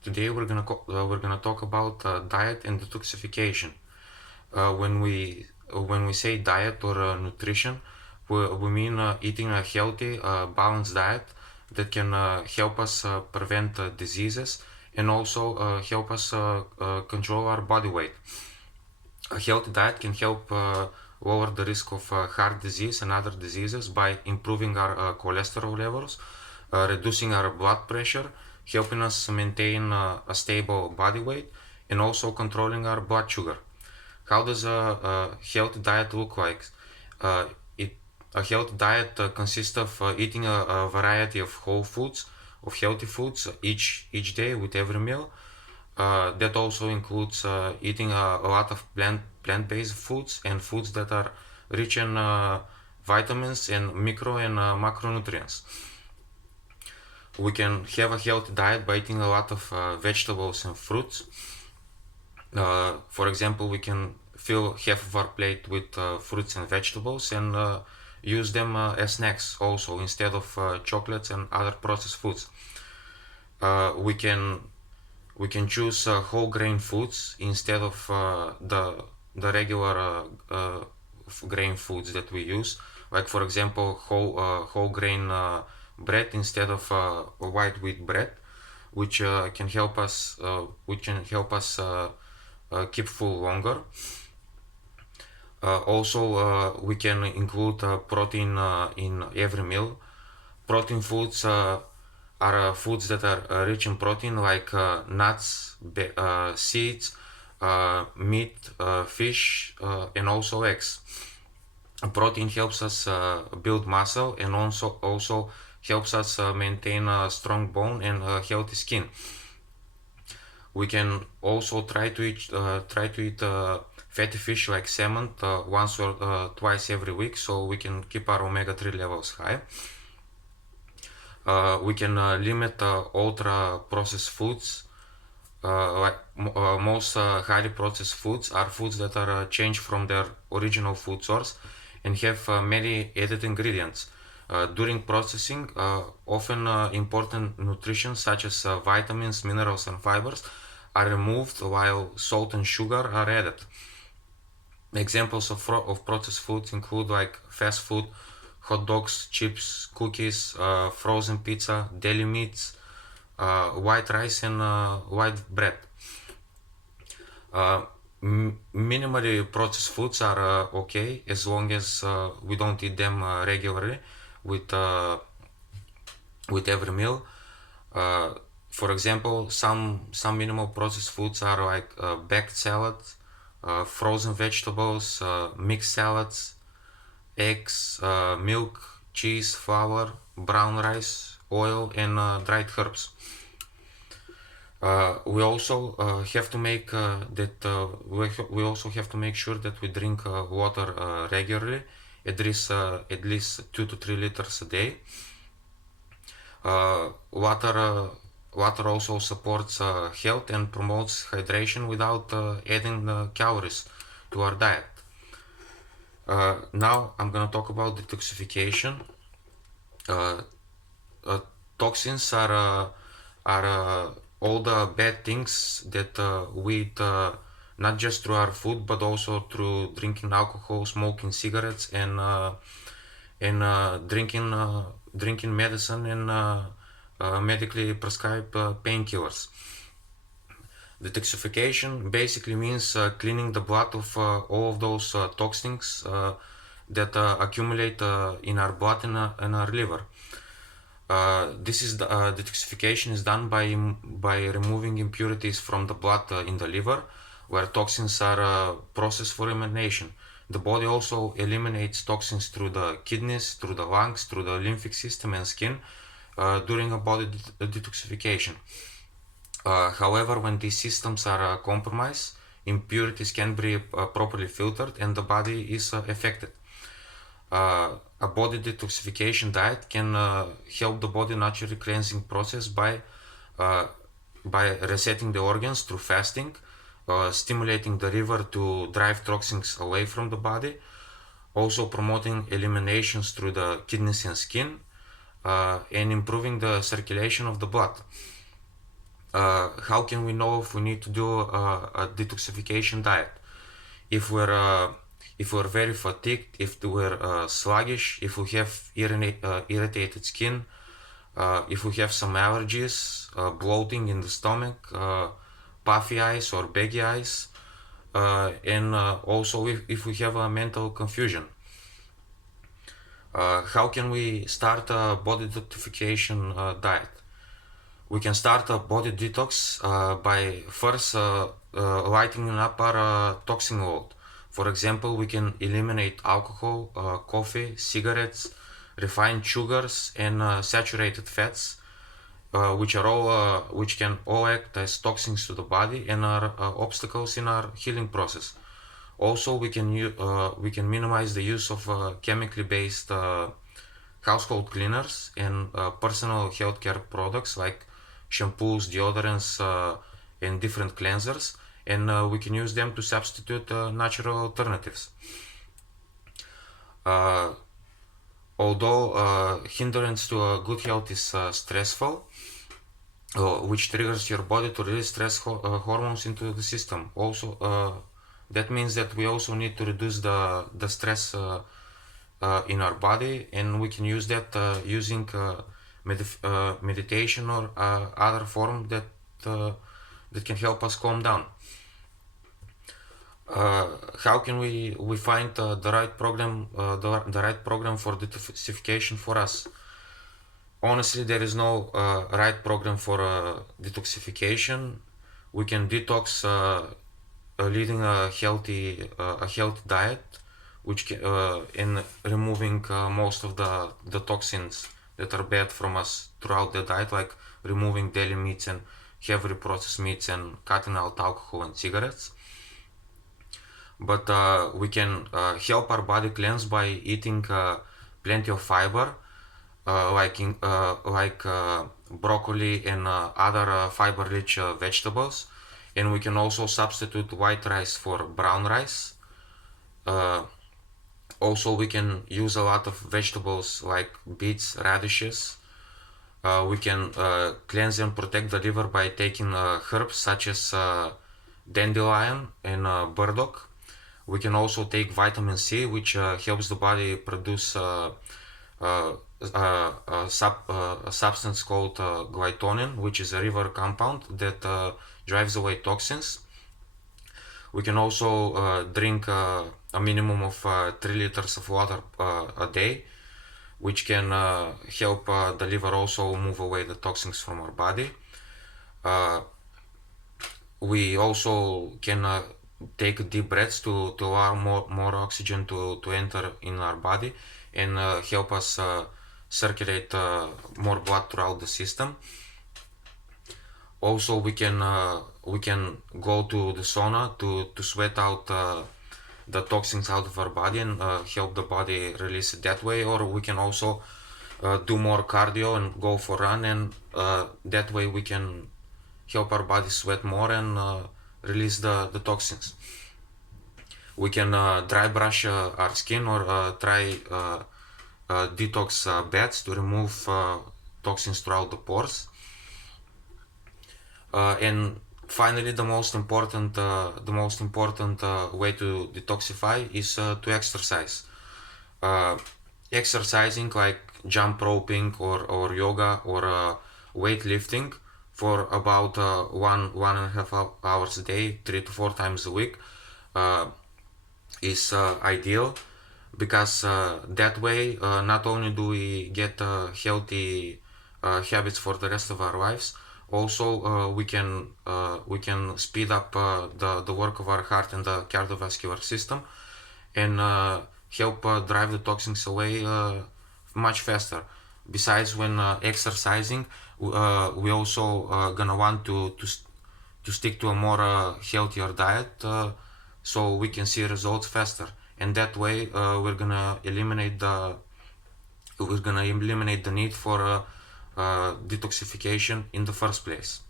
Today we're gonna talk about diet and detoxification. When we say diet or nutrition, we mean eating a healthy, balanced diet that can help us prevent diseases and also help us control our body weight. A healthy diet can help lower the risk of heart disease and other diseases by improving our cholesterol levels, reducing our blood pressure, helping us maintain a stable body weight, and also controlling our blood sugar. How does a healthy diet look like? Uh, it, a healthy diet consists of eating a variety of whole foods, of healthy foods each day with every meal. That also includes eating a lot of plant-based foods and foods that are rich in vitamins and micro and macronutrients. We can have a healthy diet by eating a lot of vegetables and fruits. For example, we can fill half of our plate with fruits and vegetables and use them as snacks also instead of chocolates and other processed foods. We can choose whole grain foods instead of the regular grain foods that we use. Like for example, whole grain bread instead of white wheat bread, which can help us keep full longer. Also, we can include protein in every meal. Protein foods are foods that are rich in protein, like nuts, seeds, meat, fish, and also eggs. Protein helps us build muscle and also helps us maintain a strong bone and a healthy skin. We can also try to eat fatty fish like salmon once or twice every week, so we can keep our omega-3 levels high. We can limit ultra processed foods. Most highly processed foods are foods that are changed from their original food source and have many added ingredients. During processing, often important nutrition such as vitamins, minerals, and fibers are removed while salt and sugar are added. Examples of processed foods include like fast food, hot dogs, chips, cookies, frozen pizza, deli meats, white rice, and white bread. Minimally processed foods are okay as long as we don't eat them regularly with every meal. For example, some minimal processed foods are like baked salad, frozen vegetables, mixed salads, eggs, milk, cheese, flour, brown rice, oil, and dried herbs. We also have to make we also have to make sure that we drink water regularly, at least 2 to 3 liters a day. Water also supports health and promotes hydration without adding calories to our diet. Now I'm gonna talk about detoxification. Toxins are all the bad things that we eat, not just through our food but also through drinking alcohol, smoking cigarettes, and drinking medicine and medically prescribed painkillers. Detoxification basically means cleaning the blood of all of those toxins that accumulate in our blood and our liver. Detoxification is done by removing impurities from the blood in the liver, where toxins are processed for elimination. The body also eliminates toxins through the kidneys, through the lungs, through the lymphatic system and skin during a body detoxification. However, when these systems are compromised, impurities can be properly filtered and the body is affected. A body detoxification diet can help the body naturally cleansing process by resetting the organs through fasting, stimulating the liver to drive toxins away from the body, also promoting eliminations through the kidneys and skin, and improving the circulation of the blood. how can we know if we need to do a detoxification diet? If we're very fatigued, if we're sluggish, if we have irritated skin, if we have some allergies, bloating in the stomach, puffy eyes or baggy eyes, and also if we have a mental confusion. How can we start a body detoxification diet? We can start a body detox by first lightening up our toxin load. For example, we can eliminate alcohol, coffee, cigarettes, refined sugars, and saturated fats, which can all act as toxins to the body and are obstacles in our healing process. Also, we can minimize the use of chemically based household cleaners and personal healthcare products like shampoos, deodorants, and different cleansers, and we can use them to substitute natural alternatives. Although hindrance to good health is stressful, which triggers your body to release stress hormones into the system. Also, that means that we also need to reduce the stress in our body, and we can use that using meditation or other form that can help us calm down. How can we find the right program for detoxification for us? Honestly, there is no right program for detoxification. We can detox leading a healthy diet, which in removing most of the toxins that are bad from us throughout the diet, like removing deli meats and heavily processed meats and cutting out alcohol and cigarettes. But we can help our body cleanse by eating plenty of fiber, like broccoli and other fiber-rich vegetables. And we can also substitute white rice for brown rice. Also, we can use a lot of vegetables like beets, radishes. We can cleanse and protect the liver by taking herbs such as dandelion and burdock. We can also take vitamin C, which helps the body produce a substance called glytonin, which is a river compound that drives away toxins. We can also drink a minimum of 3 liters of water a day, which can help the liver also move away the toxins from our body. We also can take deep breaths to allow more oxygen to enter in our body and help us circulate more blood throughout the system. Also, we can go to the sauna to sweat out the toxins out of our body and help the body release it that way. Or we can also do more cardio and go for run, and that way we can help our body sweat more and release the toxins. We can dry brush our skin or try detox baths to remove toxins throughout the pores. And finally, the most important way to detoxify is to exercise. Exercising like jump roping or yoga or weightlifting for about 1.5 hours a day, 3 to 4 times a week, is ideal, because that way not only do we get healthy habits for the rest of our lives, also we can speed up the work of our heart and the cardiovascular system, and help drive the toxins away much faster. Besides, when exercising, we also gonna want to stick to a more healthier diet, so we can see results faster, and that way we're gonna eliminate the need for detoxification in the first place.